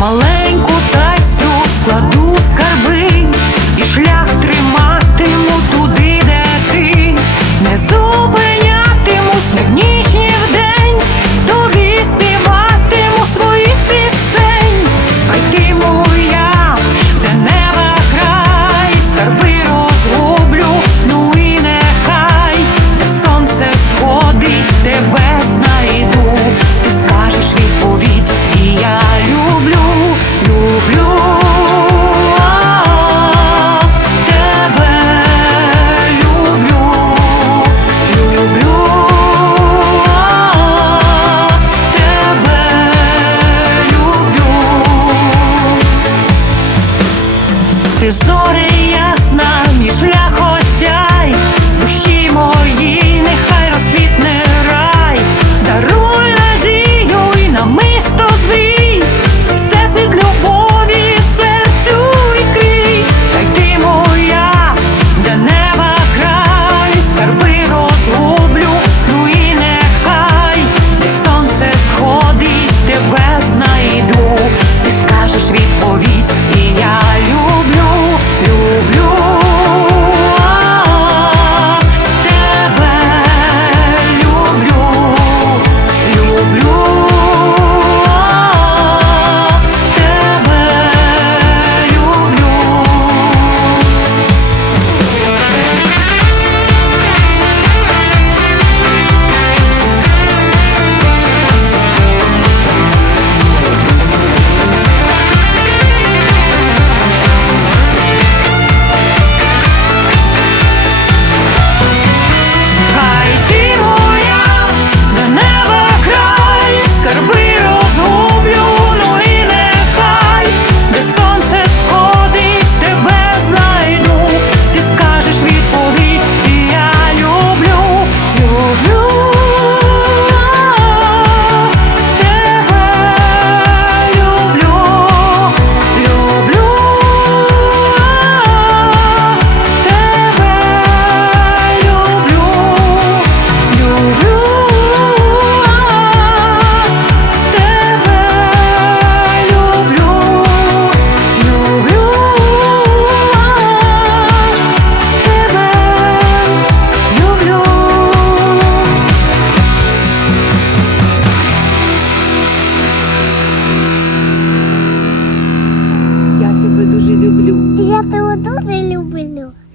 маленьку тайсту складну. azzurri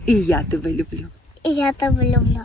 І я тебе люблю. І я тебе люблю.